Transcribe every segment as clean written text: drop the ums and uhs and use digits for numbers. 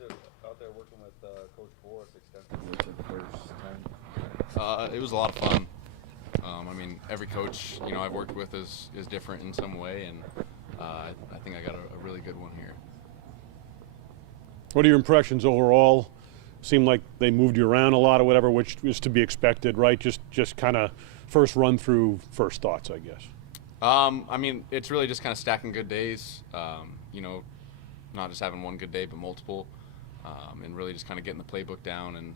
was it out there working with Coach Boris extensively for the first time? It was a lot of fun. I mean, every coach I've worked with is different in some way, and I think I got a really good one here. What are your impressions overall? Seemed like they moved you around a lot or whatever, which is to be expected, right? Just kind of first run through, first thoughts, I guess. I mean, it's really just kind of stacking good days. Not just having one good day, but multiple, and really just kind of getting the playbook down and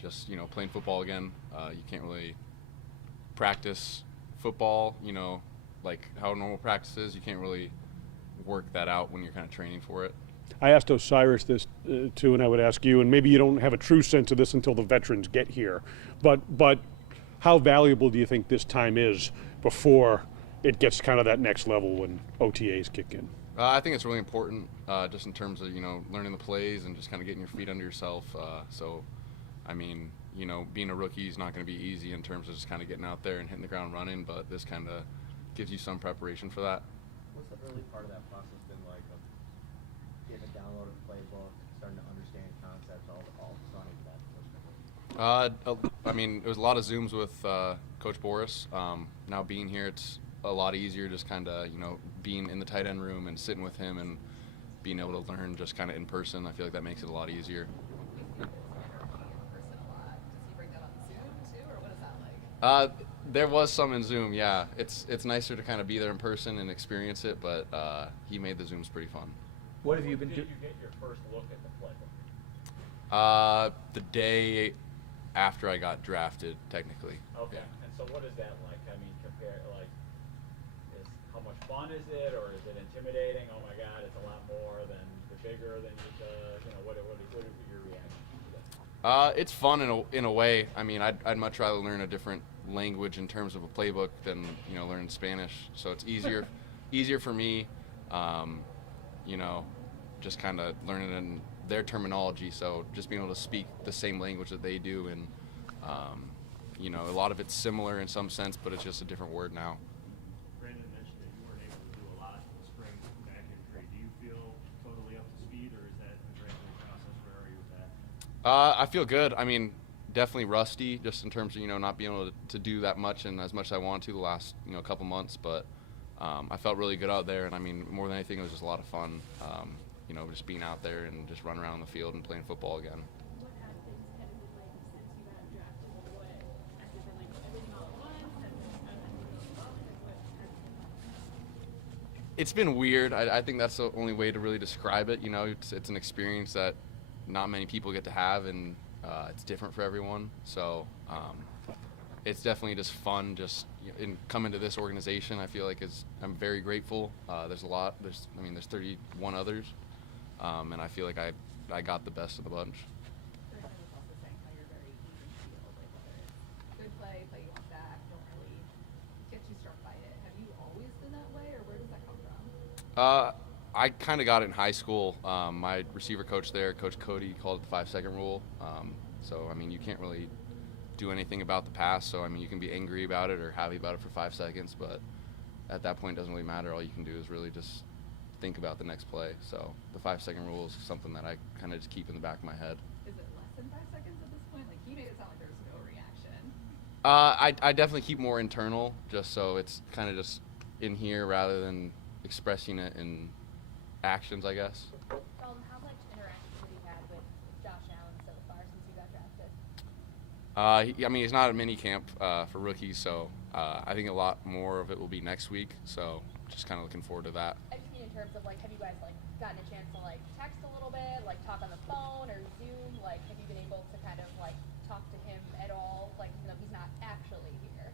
just playing football again. You can't really practice football, like how normal practice is. You can't really work that out when you're kind of training for it. I asked Osiris this too, and I would ask you, and maybe you don't have a true sense of this until the veterans get here, but how valuable do you think this time is before it gets kind of that next level when OTAs kick in? I think it's really important, just in terms of learning the plays and just kind of getting your feet under yourself. I mean, being a rookie is not going to be easy in terms of just kind of getting out there and hitting the ground running, but this kind of gives you some preparation for that. What's the early part of that process been like, of getting a download of the playbook, starting to understand concepts, all the running that? I mean, it was a lot of Zooms with Coach Boris. Now being here, it's a lot easier just kind of, being in the tight end room and sitting with him and being able to learn just kind of in person. I feel like that makes it a lot easier. There was some in Zoom, yeah. It's nicer to kind of be there in person and experience it, but he made the Zooms pretty fun. What have you been doing? Did you get your first look at the playbook? The day after I got drafted, technically. Okay. Yeah. And so what is that like? I mean, how much fun is it, or is it intimidating? Oh my God, it's a lot more than the bigger than what are your reactions to that? It's fun in a way. I mean, I'd much rather learn a different language in terms of a playbook than learn Spanish. So it's easier for me. Just kind of learning in their terminology. So just being able to speak the same language that they do, and a lot of it's similar in some sense, but it's just a different word now. Brandon mentioned that you weren't able to do a lot in the spring with back injury. Do you feel totally up to speed, or is that a gradual process? Where are you with that? I feel good. I mean, definitely rusty, just in terms of not being able to do that much and as much as I wanted to the last couple months. But I felt really good out there, and I mean, more than anything, it was just a lot of fun. Just being out there and just running around the field and playing football again. What have things kind of been like since you got drafted? What has it been like everything all at once? It's been weird. I think that's the only way to really describe it. It's an experience that not many people get to have, and it's different for everyone. So it's definitely just fun. Just in coming to this organization, I feel like I'm very grateful. There's 31 others, and I feel like I got the best of the bunch. Brandon was also saying how you're very even keeled, like whether it's good play you want back, don't really get too struck by it. Have you always been that way, or where does that come from? I kind of got it in high school. My receiver coach there, Coach Cody, called it the 5-second rule. So, I mean, you can't really do anything about the pass. So, I mean, you can be angry about it or happy about it for 5 seconds, but at that point, it doesn't really matter. All you can do is really just think about the next play. So, the 5-second rule is something that I kind of just keep in the back of my head. Is it less than 5 seconds at this point? Like, he made it sound like there was no reaction. I definitely keep more internal, just so it's kind of just in here rather than expressing it in actions, I guess. Dalton, how much interaction have you had with Josh Allen so far since you got drafted? I mean, he's not at minicamp for rookies, so I think a lot more of it will be next week. So just kind of looking forward to that. I just mean in terms of, like, have you guys, like, gotten a chance to, like, text a little bit, like, talk on the phone or Zoom? Like, have you been able to kind of, like, talk to him at all, like, even though he's not actually here?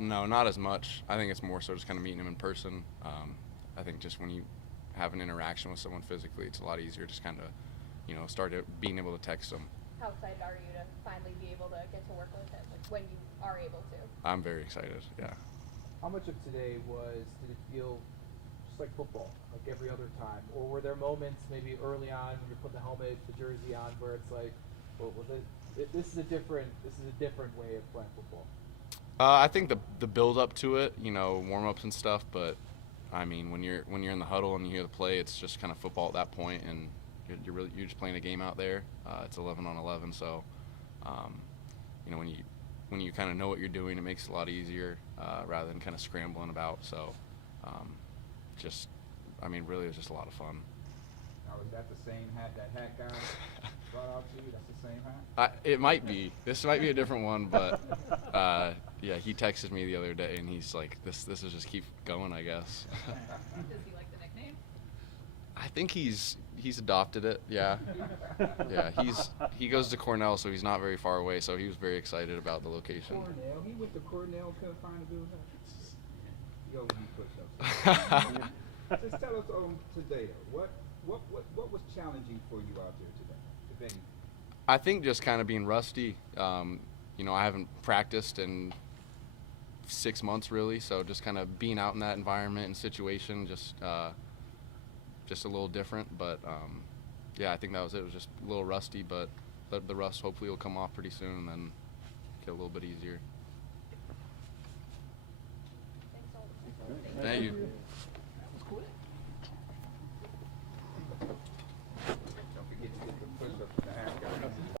No, not as much. I think it's more so just kind of meeting him in person. I think just when you have an interaction with someone physically, it's a lot easier just kind of, start being able to text them. How excited are you to finally be able to get to work with him, like, when you are able to? I'm very excited, yeah. How much of today did it feel just like football, like every other time? Or were there moments maybe early on when you're putting the helmet, the jersey on, where it's like, well, this is a different way of playing football? I think the build up to it, warm ups and stuff, but I mean, when you're in the huddle and you hear the play, it's just kind of football at that point, and you're just playing a game out there. It's 11 on 11, so you know, when you kind of know what you're doing, it makes it a lot easier rather than kind of scrambling about. So just, I mean, really, it was just a lot of fun. Now, is that the same hat that hat guy brought out to you? That's the same hat? It might be. This might be a different one, but yeah, he texted me the other day, and he's like, "This will just keep going, I guess." Does he like the nickname? I think he's adopted it. Yeah, yeah. He goes to Cornell, so he's not very far away. So he was very excited about the location. Cornell? He went to Cornell, couldn't find a good hat? He always be push ups. Just tell us today, though, what was challenging for you out there today, if any? I think just kind of being rusty. You know, I haven't practiced in 6 months really, so just kind of being out in that environment and situation, just a little different. But yeah, I think that was it. It was just a little rusty, but the rust hopefully will come off pretty soon and then get a little bit easier.